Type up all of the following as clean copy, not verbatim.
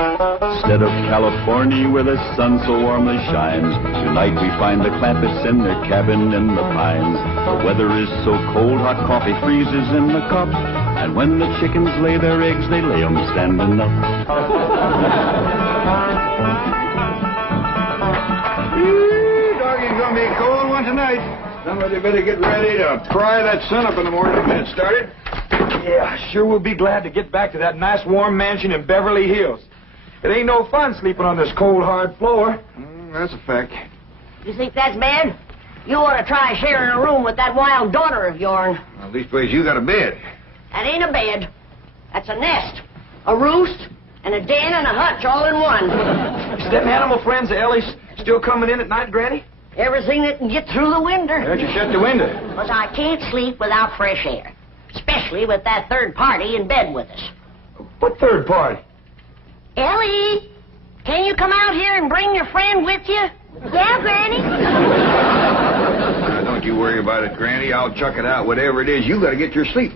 Instead of California where the sun so warmly shines, tonight we find the Clampetts in their cabin in the pines. The weather is so cold, hot coffee freezes in the cup, and when the chickens lay their eggs, they lay 'em standing up. Doggy's gonna be a cold one tonight. Somebody better get ready to fry that sun up in the morning to get it started. Yeah, sure we'll be glad to get back to that nice warm mansion in Beverly Hills. It ain't no fun sleeping on this cold, hard floor. That's a fact. You think that's bad? You ought to try sharing a room with that wild daughter of yourn. Well, leastways, you got a bed. That ain't a bed. That's a nest, a roost, and a den and a hutch all in one. Is them animal friends of Ellie's still coming in at night, Granny? Everything that can get through the window. Why don't you shut the window? Because I can't sleep without fresh air. Especially with that third party in bed with us. What third party? Ellie, can you come out here and bring your friend with you? Yeah, Granny. Don't you worry about it, Granny. I'll chuck it out. Whatever it is, you got to get your sleep.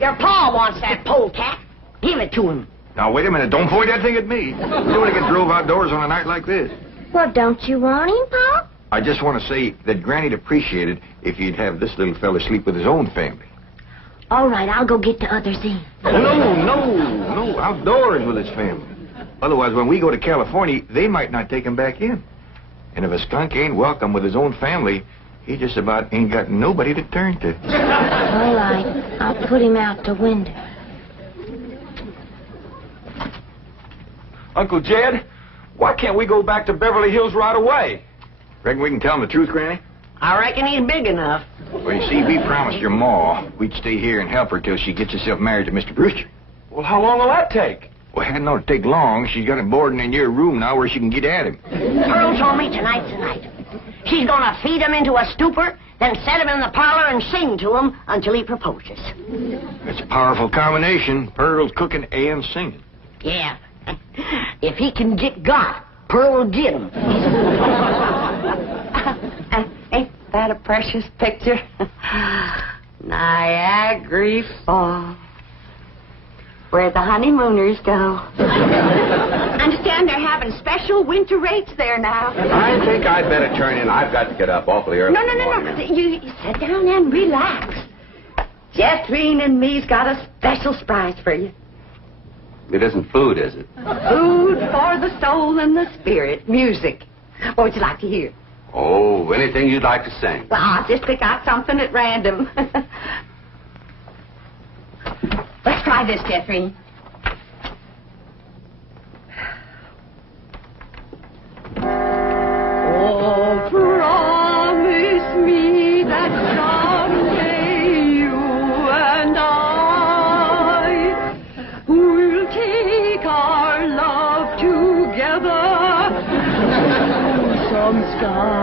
Your pa wants that polecat. Give it to him. Now, wait a minute. Don't point that thing at me. You don't want to get drove outdoors on a night like this. Well, don't you want him, Pa? I just want to say that Granny'd appreciate it if you'd have this little fella sleep with his own family. All right, I'll go get the others in. No. Outdoors with his family. Otherwise, when we go to California, they might not take him back in. And if a skunk ain't welcome with his own family, he just about ain't got nobody to turn to. All right, I'll put him out the window. Uncle Jed, why can't we go back to Beverly Hills right away? Reckon we can tell him the truth, Granny? I reckon he's big enough. Well, you see, we promised your ma we'd stay here and help her till she gets herself married to Mr. Brewster. Well, how long will that take? Well, it hadn't ought to take long. She's got him boarding in your room now where she can get at him. Pearl told me tonight's the night. She's gonna feed him into a stupor, then set him in the parlor and sing to him until he proposes. That's a powerful combination. Pearl's cooking and singing. Yeah. If he can get got, Pearl will get him. Ain't that a precious picture? Niagara Falls, where the honeymooners go. Understand they're having special winter rates there now. I think I'd better turn in. I've got to get up awfully early. No. You sit down and relax. Jeffrey and me's got a special surprise for you. It isn't food, is it? Food for the soul and the spirit. Music. What would you like to hear? Oh, anything you'd like to sing. Well, I'll just pick out something at random. Let's try this, Jeffrey. Oh, promise me that someday you and I will take our love together to some sky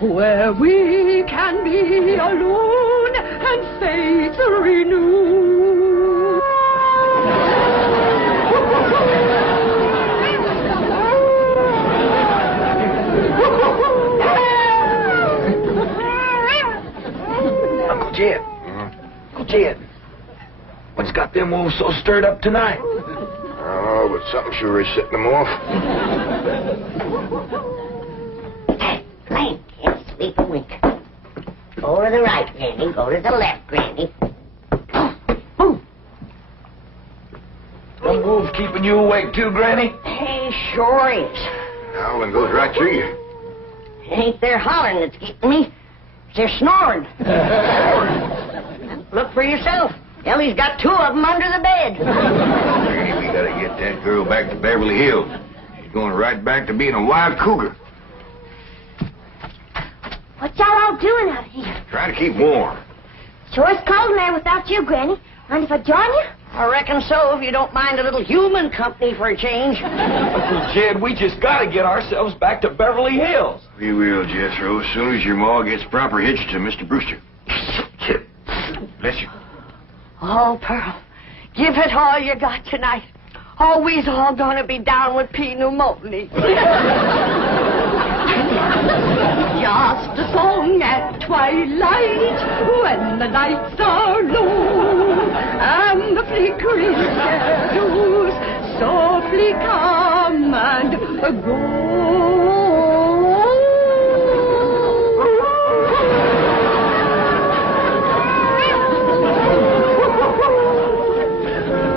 where we can be alone and faith renew. Uncle Jed. Uncle Jed. What's got them wolves so stirred up tonight? Oh, but something sure is setting them off. Hey, Lane, can't sleep a wink. Go to the right, Granny. Go to the left, Granny. Boom. Them wolves keeping you awake too, Granny? Hey, sure is. Howling goes right through you. It ain't their hollering that's keeping me. It's their snoring. Look for yourself. Ellie's got two of them under the bed. Granny, we gotta get that girl back to Beverly Hills. She's going right back to being a wild cougar. What y'all all doing out here? Trying to keep warm. Sure is cold in there without you, Granny. Mind if I join you? I reckon so, if you don't mind a little human company for a change. Uncle Jed, we just got to get ourselves back to Beverly Hills. We will, Jethro, as soon as your ma gets proper hitched to Mr. Brewster. Bless you. Oh, Pearl, give it all you got tonight. Oh, we's all gonna be down with pneumonia. John. just a song at twilight when the nights are low and the flickering shadows softly come and go.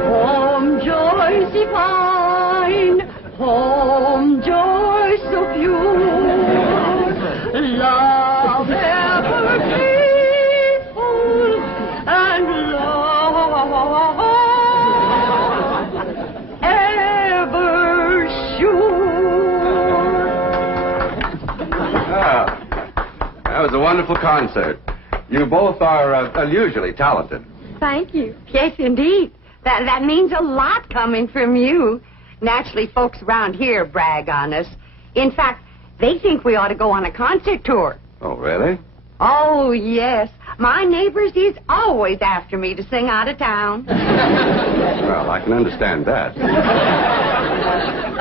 Home joys divine, home joys so pure, love ever faithful and love ever sure. That was a wonderful concert. You both are unusually talented. Thank you. Yes, indeed. That means a lot coming from you. Naturally, folks around here brag on us. In fact, they think we ought to go on a concert tour. Oh, really? Oh, yes. My neighbors is always after me to sing out of town. Well, I can understand that.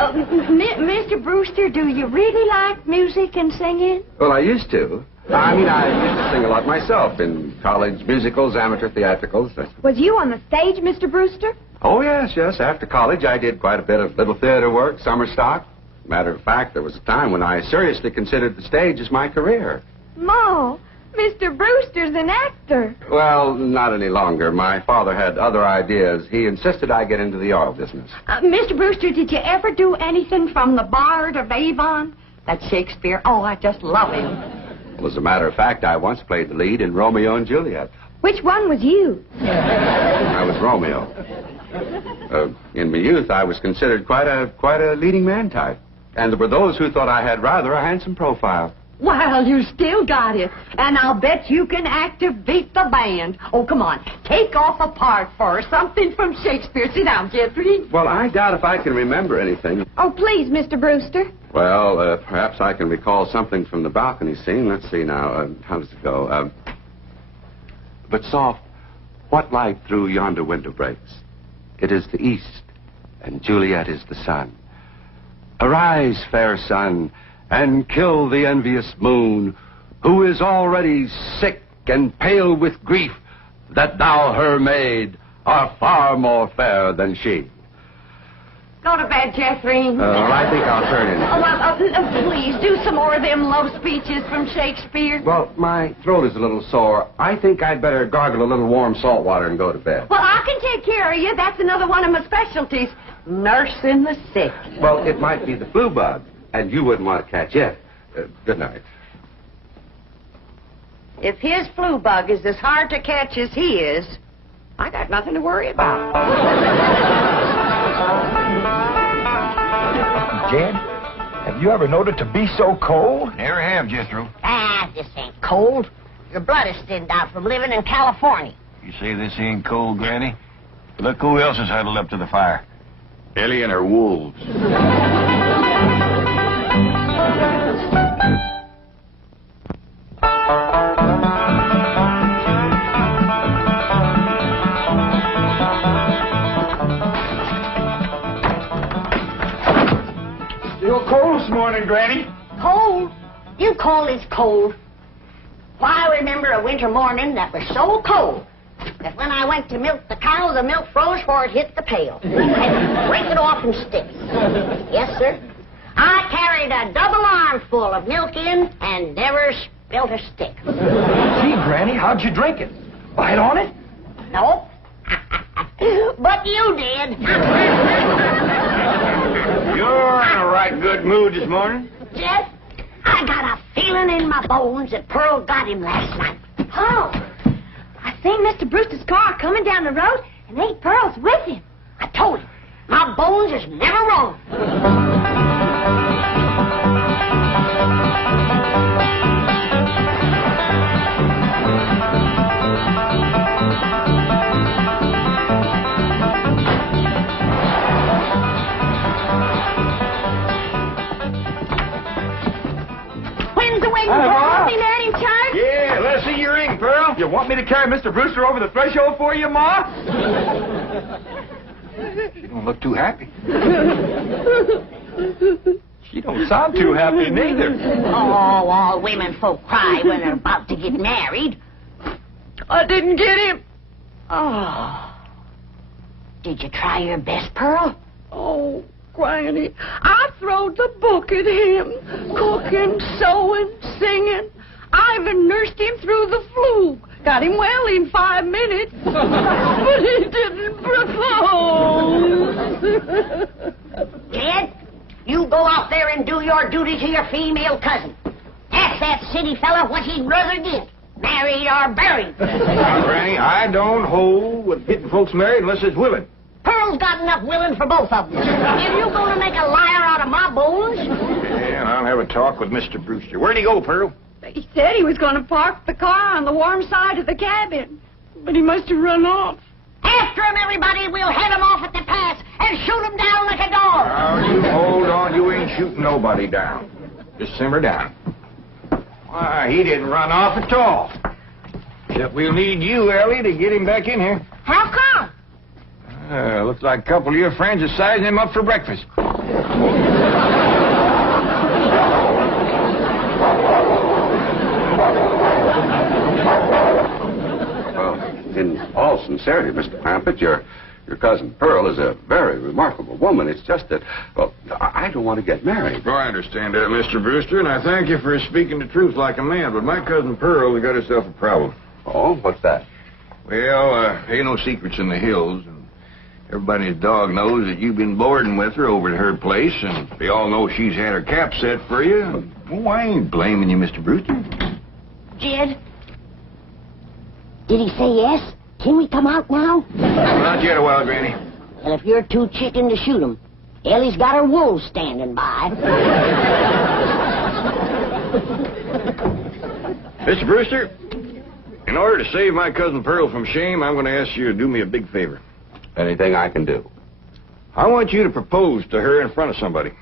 Mr. Brewster, do you really like music and singing? Well, I used to. I used to sing a lot myself in college musicals, amateur theatricals. Was you on the stage, Mr. Brewster? Oh, yes. After college, I did quite a bit of little theater work, summer stock. Matter of fact, there was a time when I seriously considered the stage as my career. Ma, Mr. Brewster's an actor. Well, not any longer. My father had other ideas. He insisted I get into the oil business. Mr. Brewster, did you ever do anything from the Bard of Avon? That's Shakespeare. Oh, I just love him. Well, as a matter of fact, I once played the lead in Romeo and Juliet. Which one was you? I was Romeo. In my youth, I was considered quite a leading man type. And there were those who thought I had rather a handsome profile. Well, you still got it. And I'll bet you can activate the band. Oh, come on. Take off a part for her. Something from Shakespeare. Sit down, Jeffrey. Well, I doubt if I can remember anything. Oh, please, Mr. Brewster. Well, perhaps I can recall something from the balcony scene. Let's see now. How does it go? But soft, what light through yonder window breaks? It is the east, and Juliet is the sun. Arise, fair sun, and kill the envious moon, who is already sick and pale with grief, that thou, her maid, art far more fair than she. Go to bed, Jeffrey. Well, I think I'll turn in. Oh, well, please, do some more of them love speeches from Shakespeare. Well, my throat is a little sore. I think I'd better gargle a little warm salt water and go to bed. Well, I can take care of you. That's another one of my specialties. Nursing the sick. Well, it might be the flu bug, and you wouldn't want to catch it. Good night. If his flu bug is as hard to catch as he is, I got nothing to worry about. Jed, have you ever known it to be so cold? Never have, Jethro. This ain't cold. Your blood is thinned out from living in California. You say this ain't cold, Granny? Look who else is huddled up to the fire. Ellie and her wolves. Still cold this morning, Granny. Cold? You call this cold? Why, I remember a winter morning that was so cold that when I went to milk the cow, the milk froze before it hit the pail. I had to break it off in sticks. Yes, sir. I carried a double armful of milk in and never spilt a stick. Gee, Granny, how'd you drink it? Bite on it? Nope. But you did. You're in a right good mood this morning. Jeff, I got a feeling in my bones that Pearl got him last night. Oh, I seen Mr. Brewster's car coming down the road, and Aunt Pearl's with him. I told him, my bones is never wrong. When's the wedding party, man, in church? Yeah, let's see your ring, Pearl. You want me to carry Mr. Brewster over the threshold for you, Ma? You don't look too happy. She don't sound too happy neither. Oh, all women folk cry when they're about to get married. I didn't get him. Oh. Did you try your best, Pearl? Oh, Granny, I throwed the book at him. Cooking, sewing, singing. I even nursed him through the flu. Got him well in 5 minutes. But he didn't propose. Jed, you go out there and do your duty to your female cousin. Ask that city fella what he'd rather get, married or buried. Now, Granny, I don't hold with getting folks married unless it's willing. Pearl's got enough willing for both of them. If you're going to make a liar out of my bones... Yeah, I'll have a talk with Mr. Brewster. Where'd he go, Pearl? He said he was going to park the car on the warm side of the cabin. But he must have run off. After him, everybody. We'll head him off at the pass and shoot him down like a dog. Now, you hold on. You ain't shooting nobody down. Just simmer down. Why, he didn't run off at all. Except we'll need you, Ellie, to get him back in here. How come? Looks like a couple of your friends are sizing him up for breakfast. In all sincerity, Mr. Clampett, your cousin Pearl is a very remarkable woman. It's just that, well, I don't want to get married. Oh, I understand that, Mr. Brewster, and I thank you for speaking the truth like a man, but my cousin Pearl has got herself a problem. Oh, what's that? Well, ain't no secrets in the hills, and everybody's dog knows that you've been boarding with her over at her place, and they all know she's had her cap set for you. Oh, I ain't blaming you, Mr. Brewster. Jed? Did he say yes? Can we come out now? Not yet a while, Granny. Well, if you're too chicken to shoot him, Ellie's got her wolves standing by. Mr. Brewster, in order to save my cousin Pearl from shame, I'm going to ask you to do me a big favor. Anything I can do. I want you to propose to her in front of somebody.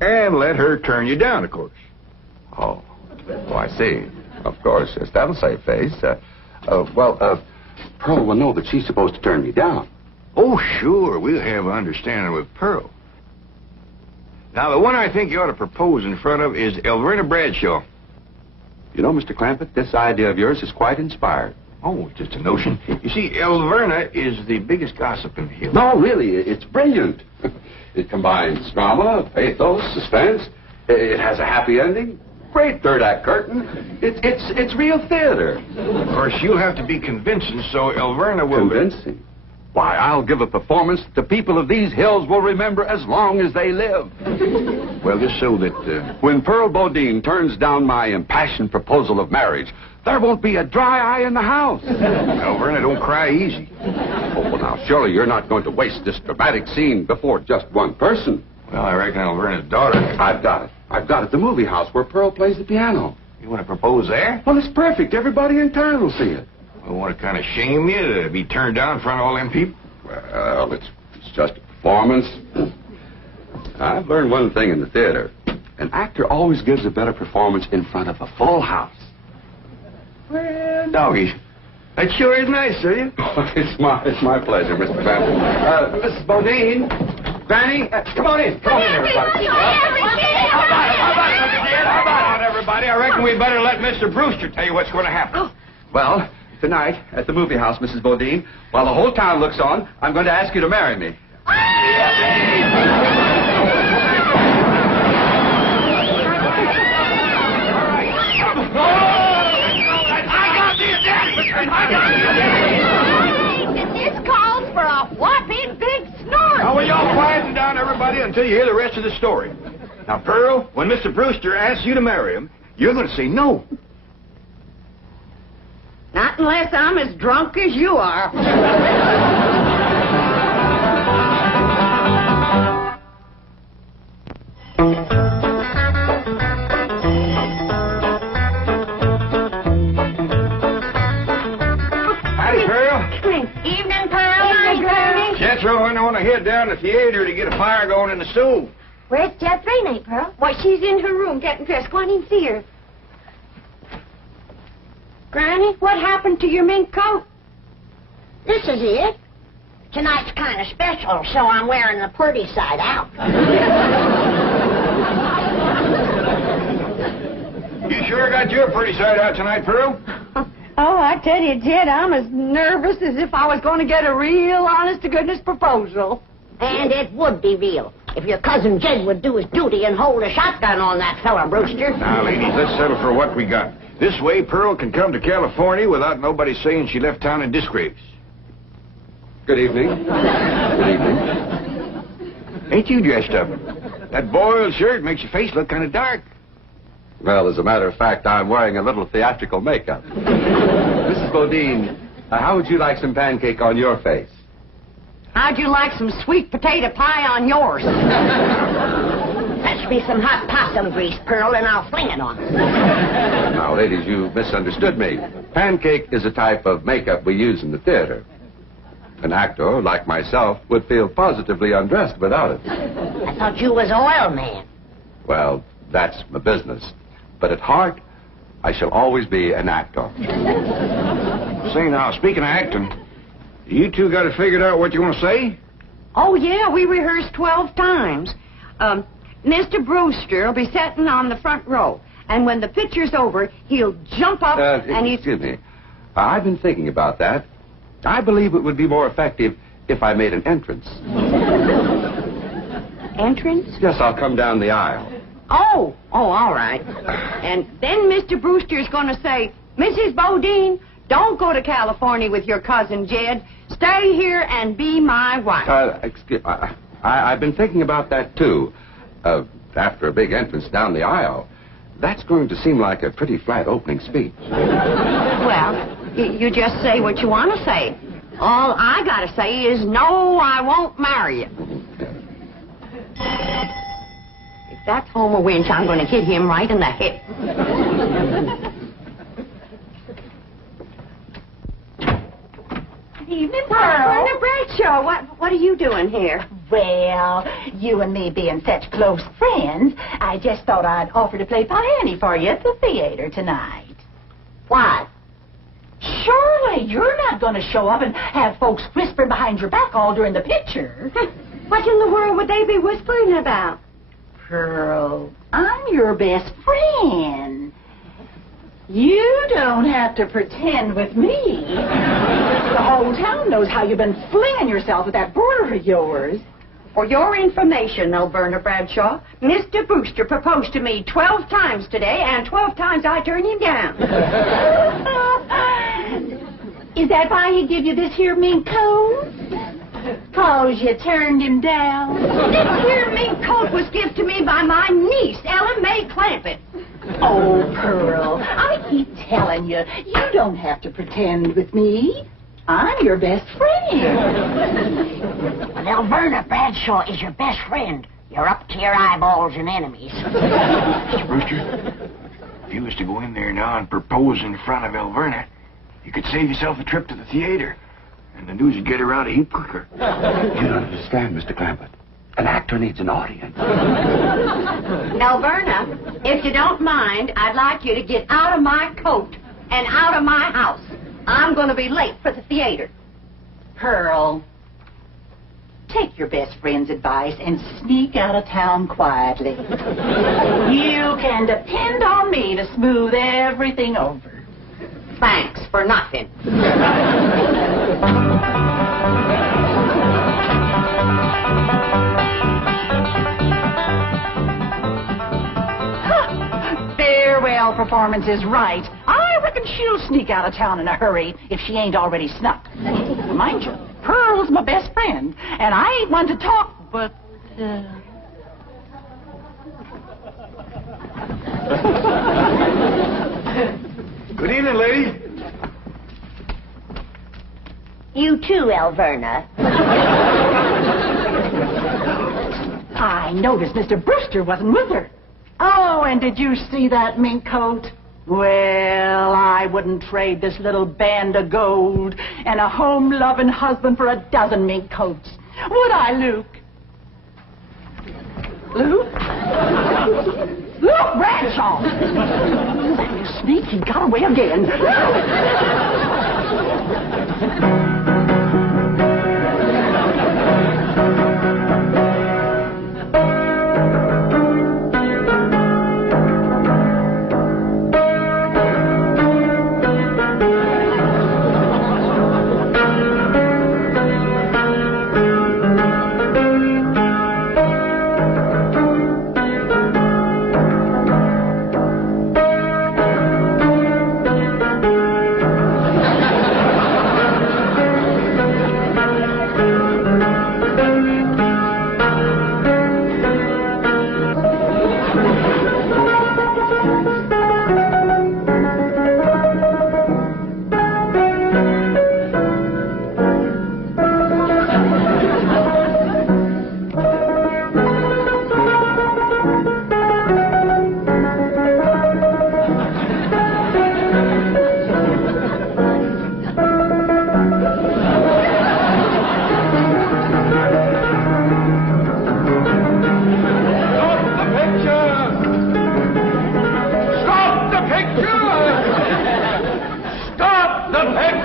And let her turn you down, of course. Oh, I see. Of course, yes, that'll save face. Pearl will know that she's supposed to turn me down. Oh, sure, we'll have an understanding with Pearl. Now, the one I think you ought to propose in front of is Elverna Bradshaw. You know, Mr. Clampett, this idea of yours is quite inspired. Oh, just a notion. You see, Elverna is the biggest gossip in the hills. No, really, it's brilliant. It combines drama, pathos, suspense. It has a happy ending. Great third-act curtain. It's real theater. Of course, you'll have to be convincing, so Elverna will... Convincing? Why, I'll give a performance the people of these hills will remember as long as they live. Well, just so that... When Pearl Bodine turns down my impassioned proposal of marriage, there won't be a dry eye in the house. Elverna, don't cry easy. Oh, well, now, surely you're not going to waste this dramatic scene before just one person. Well, I reckon Elverna's daughter... I've got it. The movie house where Pearl plays the piano. You want to propose there? Well, it's perfect. Everybody in town will see it. I want to kind of shame you to be turned down in front of all them people. Well, it's just a performance. I've learned one thing in the theater. An actor always gives a better performance in front of a full house. Well, doggies, that sure is nice, sir. You? It's my pleasure, Mr. Clampett. Mrs. Bodine, Granny, come on in. Come on in, everybody. How about it, everybody? I reckon we better let Mr. Brewster tell you what's going to happen. Well, tonight at the movie house, Mrs. Bodine, while the whole town looks on, I'm going to ask you to marry me. This calls for a whopping big snort. Now, will y'all quieten down, everybody, until you hear the rest of the story. Now, Pearl, when Mr. Brewster asks you to marry him, you're going to say no. Not unless I'm as drunk as you are. Howdy, Pearl. Evening, Pearl. Evening, Pearl. Jethro, I want to head down to the theater to get a fire going in the stove. Where's Jethro, Aunt Pearl? Why, she's in her room getting dressed. Go on in and see her. Granny, what happened to your mink coat? This is it. tonight's kind of special, so I'm wearing the pretty side out. You sure got your pretty side out tonight, Pearl? Oh, I tell you, Jed, I'm as nervous as if I was going to get a real honest-to-goodness proposal. And it would be real if your cousin Jed would do his duty and hold a shotgun on that fella, Brewster. Now, ladies, let's settle for what we got. This way, Pearl can come to California without nobody saying she left town in disgrace. Good evening. Good evening. Ain't you dressed up? That boiled shirt makes your face look kind of dark. Well, as a matter of fact, I'm wearing a little theatrical makeup. Mrs. Bodine, how would you like some pancake on your face? How'd you like some sweet potato pie on yours? Fetch me some hot possum grease, Pearl, and I'll fling it on. Now, ladies, you misunderstood me. Pancake is a type of makeup we use in the theater. An actor, like myself, would feel positively undressed without it. I thought you was oil man. Well, that's my business. But at heart, I shall always be an actor. Say now, speaking of acting, you two got it figured out what you want to say? Oh, yeah, we rehearsed 12 times. Mr. Brewster will be sitting on the front row, and when the picture's over, he'll jump up and he'll... Excuse me. I've been thinking about that. I believe it would be more effective if I made an entrance. Entrance? Yes, I'll come down the aisle. Oh, all right. And then Mr. Brewster's going to say, Mrs. Bodine, don't go to California with your cousin Jed. Stay here and be my wife. I've been thinking about that, too. After a big entrance down the aisle, that's going to seem like a pretty flat opening speech. Well, you just say what you want to say. All I got to say is, no, I won't marry you. If that's Homer Winch, I'm going to hit him right in the hip. Good evening, Pearl. Brenda Bradshaw, what are you doing here? Well, you and me being such close friends, I just thought I'd offer to play Piany for you at the theater tonight. Why? Surely you're not going to show up and have folks whispering behind your back all during the picture. What in the world would they be whispering about? Pearl, I'm your best friend. You don't have to pretend with me. The whole town knows how you've been flinging yourself with that brother of yours. For your information, Alberta Bradshaw, Mr. Brewster proposed to me 12 times today, and 12 times I turned him down. Is that why he give you this here mink coat? 'Cause you turned him down? This here mink coat was given to me by my niece, Ellen May Clampett. Oh, Pearl, I keep telling you, you don't have to pretend with me. I'm your best friend. Well, Alberta Bradshaw is your best friend. You're up to your eyeballs in enemies. Mr. Brewster, if you was to go in there now and propose in front of Alverna, you could save yourself a trip to the theater. And the news would get around a heap quicker. You don't understand, Mr. Clampett. An actor needs an audience. Alberta, if you don't mind, I'd like you to get out of my coat and out of my house. I'm going to be late for the theater. Pearl, take your best friend's advice and sneak out of town quietly. You can depend on me to smooth everything over. Thanks for nothing. Farewell performance is right. I reckon she'll sneak out of town in a hurry if she ain't already snuck. Mind you, Pearl's my best friend, and I ain't one to talk, but... Good evening, lady. You too, Alverna. I noticed Mr. Brewster wasn't with her. Oh, and did you see that mink coat? Well, I wouldn't trade this little band of gold and a home-loving husband for a dozen mink coats. Would I, Luke? Luke? Luke Bradshaw! You sneak, he got away again.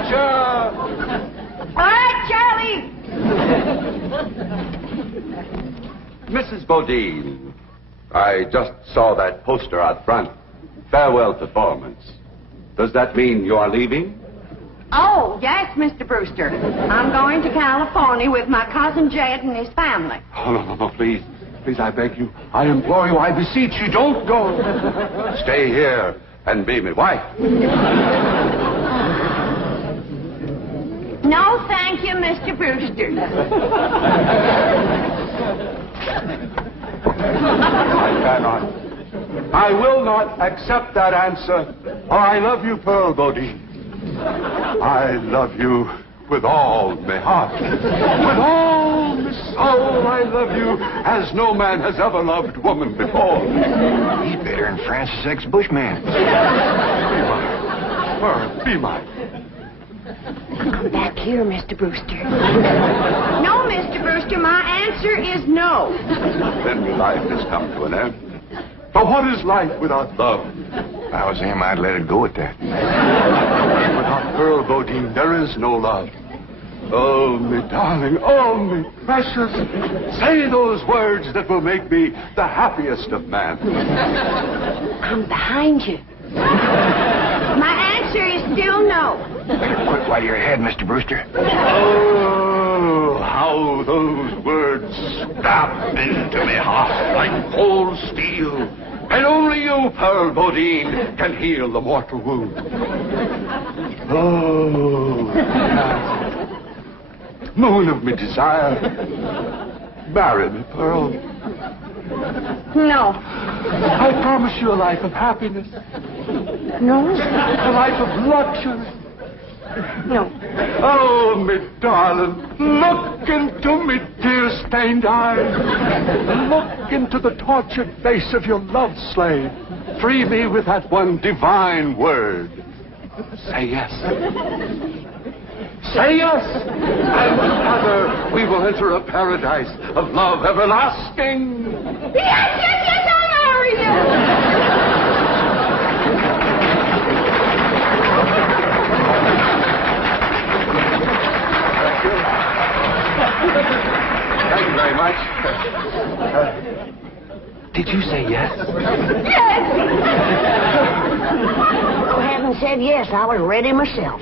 Archer! All right, Charlie. Mrs. Bodine, I just saw that poster out front. Farewell performance. Does that mean you are leaving? Oh, yes, Mr. Brewster. I'm going to California with my cousin Jed and his family. Oh, no, please. Please, I beg you. I implore you. I beseech you. Don't go. Stay here and be my wife. No, thank you, Mr. Brewster. I cannot. I will not accept that answer. For I love you, Pearl Bodine. I love you with all my heart. With all my soul, I love you as no man has ever loved woman before. He's better than Francis X. Bushman. Be mine. Pearl, be mine. Come back here, Mr. Brewster. No, Mr. Brewster, my answer is no. Then your life has come to an end. But what is life without love? If I was him, I'd let it go at that. Without Pearl Bodine, there is no love. Oh, me darling, oh, me precious. Say those words that will make me the happiest of men. I'm behind you. My answer is still no. Better quit while you're ahead, Mr. Brewster. Oh, how those words stab into me heart like cold steel. And only you, Pearl Bodine, can heal the mortal wound. Oh, moon of me desire, marry me, Pearl. No. I promise you a life of happiness, No? a life of luxury. No. Oh, me darling, look into me tear-stained eyes. Look into the tortured face of your love slave. Free me with that one divine word. Say yes. Say yes, and together we will enter a paradise of love everlasting. Yes, I'll marry you. Thank you very much. Did you say yes? Yes. Go ahead and said yes. I was ready myself.